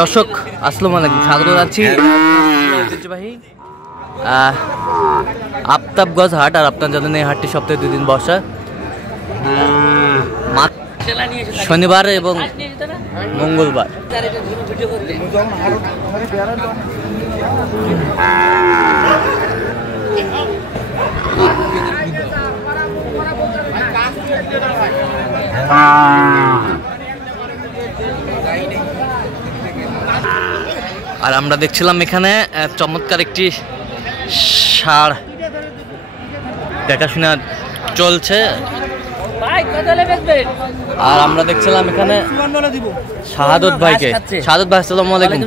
দর্শক আসসালামু আলাইকুম, স্বাগত জানাচ্ছি ঐতিহ্যবাহী আফতাবগঞ্জ হাট। আর আপনারা জানেন এই হাটটি সপ্তাহে 2 দিন বসা, শনিবার এবং মঙ্গলবার। আর আমরা দেখছিলাম এখানে চমৎকার একটি ষাঁড় দেখাশোনা চলছে। আর আমরা দেখছিলাম এখানে শাহাদত ভাইকে। শাহাদত ভাই আসসালামু আলাইকুম।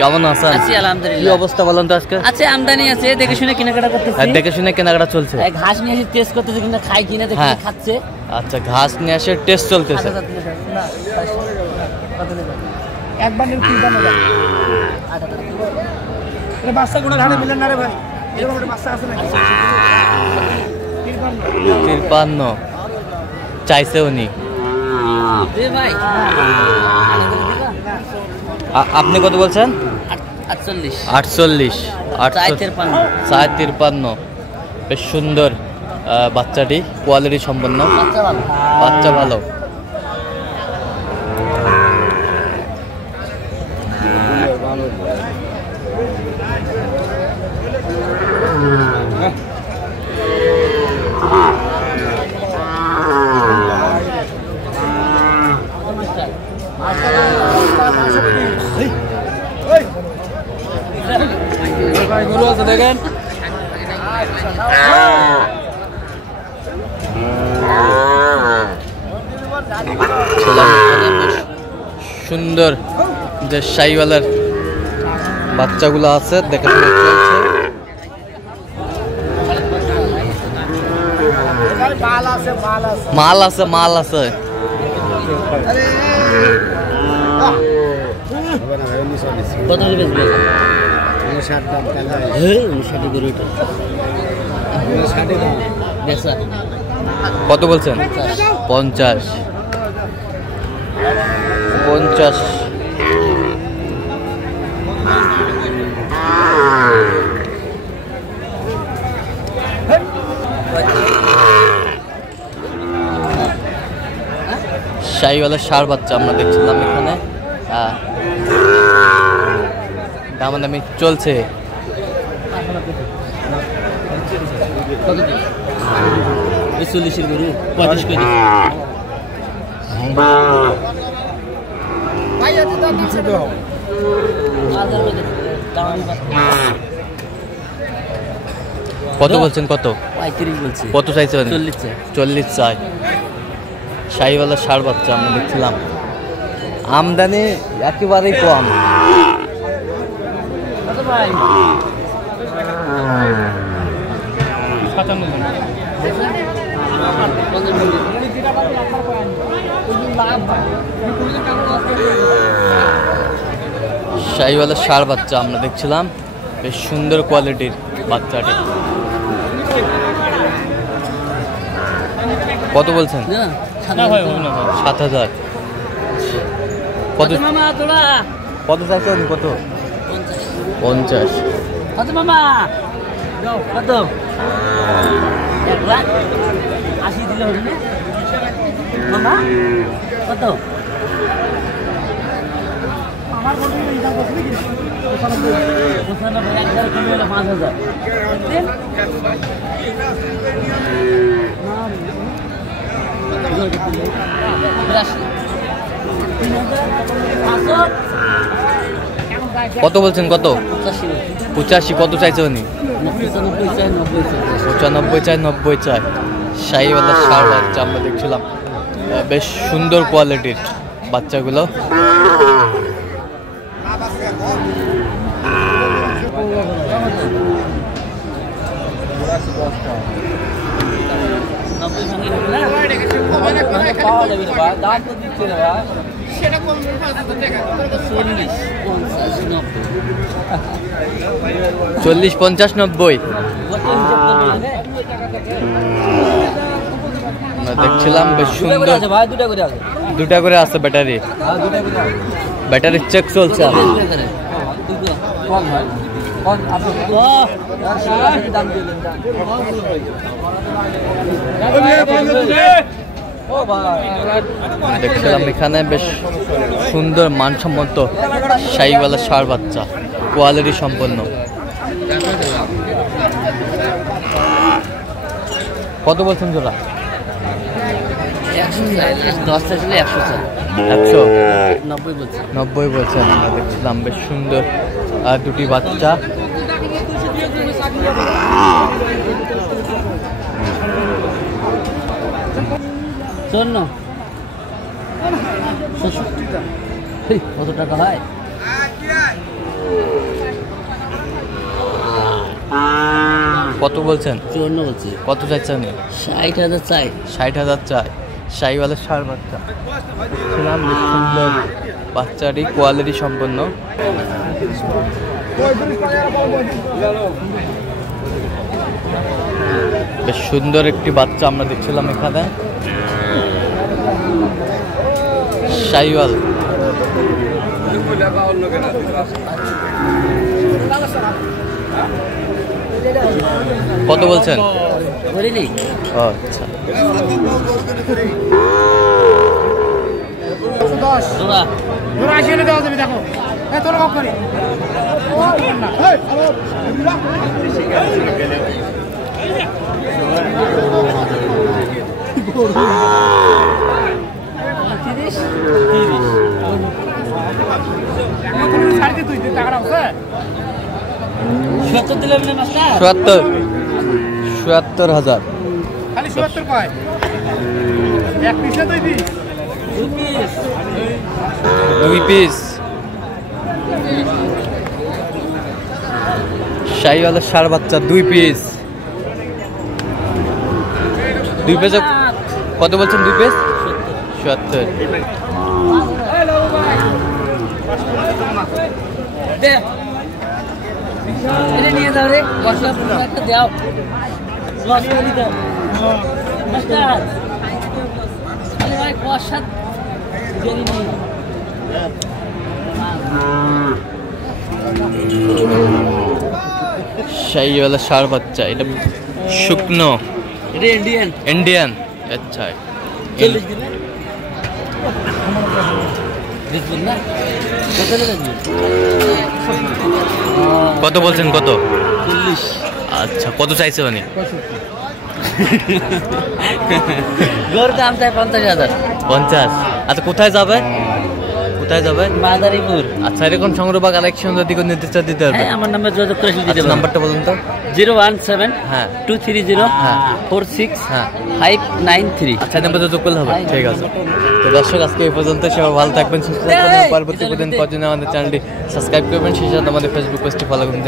কেমন আছেন? আছি আলহামদুলিল্লাহ। কি অবস্থা বলেন তো আজকে? আছে আমদানি আছে, দেখে শুনে কেনাকাটা করতেছি। দেখে শুনে কেনাকাটা চলছে। ঘাস নিয়ে এসে টেস্ট করতেছে কিনা, খাই কিনা দেখে খাচ্ছে। আচ্ছা, ঘাস নিয়ে এসে টেস্ট চলতেছে। এক বান্ডেল 53 এর বাচ্চা গুলো ঘাড়ে মিলেন না রে ভাই, এরকম একটা বাচ্চা আছে নাকি? 53 চাইছে উনি। ভাই আপনি কত বলছেন? 48 53। বেশ সুন্দর বাচ্চাটি, কোয়ালিটি সম্পন্ন বাচ্চা, ভালো। দেখেন সুন্দর যে শাহিওয়ালার বাচ্চাগুলো আছে, দেখে চলছে। মাল আছে। কত বলছেন? 50। শাহিওয়ালা ষাঁড় বাচ্চা আমরা দেখছিলাম এখানে, দামাদামি চলছে। কত বলছেন? কত? 35 বলছি। কত চাইছেন? 40 চাই। শাহিওয়ালা ষাঁড় বাচ্চা আমরা দেখছিলাম, আমদানি একেবারেই কম। শাহিওয়ালা ষাঁড় বাচ্চা আমরা দেখছিলাম, বেশ সুন্দর কোয়ালিটির বাচ্চাটি। কত বলছেন? 7000। কত চাইছে? কত? 50। কত মামা? কত? 1,80,000 দিলে হবে না মামা? কত? আমার বলতে এটা বসবি কি? 95 একবার কমে হলো 5000। কত বলছেন? কত? 85। কত চাইছে উনি? 95 চাই, 90 চাই। শাহিওয়ালা ষাঁড় বাচ্চা আমরা দেখছিলাম, বেশ সুন্দর কোয়ালিটির বাচ্চাগুলো। পাওয়া যাবে দাম তো দিচ্ছে না সেটা কোন 40, 50, 90। আমরা দেখছিলাম বেশ সুন্দর। ভাই দুটা করে আছে, দুটা করে আছে ব্যাটারি, দুটা করে আছে। ব্যাটারির চেক চলছে। কোন ভাই কোন আপনি ও यार দাম দিয়ে দেন। ও ভাই দেখছিলাম এখানে বেশ সুন্দর মানসম্মত শাহিওয়ালা ষাঁড় বাচ্চা, কোয়ালিটি সম্পন্ন। কত বলছেন জোড়া? 110 ছিল 100 চাই, 190 বলছে। 90 বলছেন। আমরা দেখছিলাম বেশ সুন্দর দুটি বাচ্চা। শোন কত টাকা হয়? কত বলছেন? 54 বলছি। কত চাইছেন? 60,000 চাই। 60,000 চাই। শাহিওয়ালা ষাঁড় বাচ্চা দেখছিলাম বেশ সুন্দর, বাচ্চাটি কোয়ালিটি সম্পন্ন। বেশ সুন্দর একটি বাচ্চা আমরা দেখছিলাম এখানে, শাহিওয়াল। কত বলছেন? বলিনি ও আচ্ছা, দিলাম না মাস্টার। 77,000। খালি 77 কয় এক পিসে দুই 2 পিস পিস শাহিওয়ালা ষাঁড় বাচ্চা, 2 পিস। 2 পিস কত বলছেন? 2 পিস 70। দে এটা নিয়ে যাও রে, বসলা একটা দাও, লস করে দাও মাস্টার। আরে ভাই কষা দেরি নেই। শাহিওয়ালা ষাঁড় বাচ্চা, এটা শুকনো এটা ইন্ডিয়ান। ইন্ডিয়ান। আচ্ছা, 40 দিন দেখবেন না কত লাগবে? কত বলছেন? কত? 40। আচ্ছা, কত চাইছে মানে? গরুর দাম চাই 50,000। 50। আচ্ছা, কোথায় যাবে? কোথায় যাবে? মাদারীপুর। আচ্ছা, এরকম সংগ্রহ বা কালেকশন যদি কোনো নির্দিষ্ট দিতে পারবে? হ্যাঁ, আমার নাম্বার যোগাযোগ করে দিতে পারবেন। নাম্বারটা বলুন তো। 017 হ্যাঁ 230 হ্যাঁ 46 হ্যাঁ 593। আচ্ছা, নাম্বারটা যোগ করলে হবে। ঠিক আছে। তো দর্শক, আজকে এই পর্যন্ত। সবাই ভালো থাকবেন, সুস্থ থাকবেন। পরবর্তী প্রতিদিন পর্যন্ত আমাদের চ্যানেলটি সাবস্ক্রাইব করবেন, সেই সাথে আমাদের ফেসবুক পেজটি ফলো করুন।